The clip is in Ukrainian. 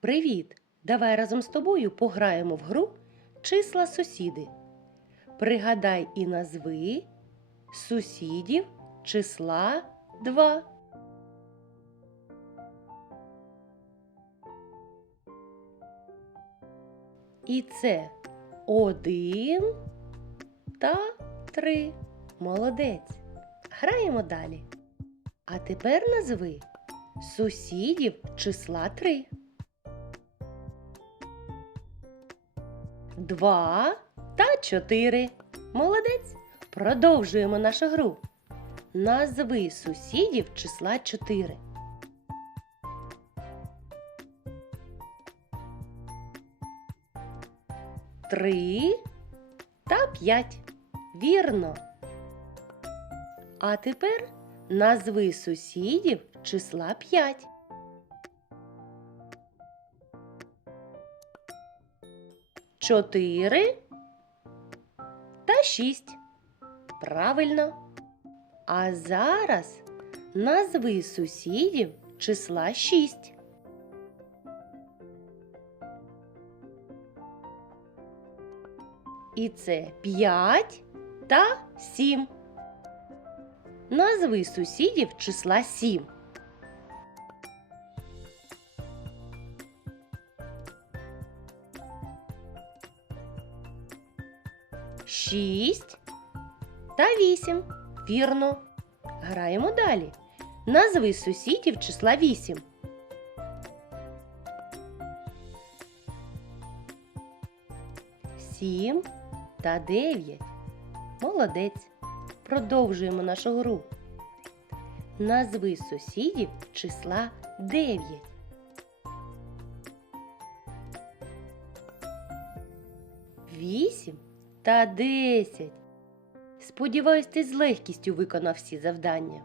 Привіт! Давай разом з тобою пограємо в гру Числа сусіди. Пригадай і назви сусідів числа 2. І це один та три. Молодець. Граємо далі. А тепер назви сусідів числа 3. Два та чотири. Молодець. Продовжуємо нашу гру. Назви сусідів числа 4. Три та п'ять. Вірно. А тепер назви сусідів числа 5. Чотири та шість. Правильно. А зараз назви сусідів числа 6. І це 5 та 7. Назви сусідів числа 7. Шість та вісім. Вірно. Граємо далі. Назви сусідів числа 8. Сім та дев'ять. Молодець. Продовжуємо нашу гру. Назви сусідів числа 9. Вісім та десять. Сподіваюсь, ти з легкістю виконав всі завдання.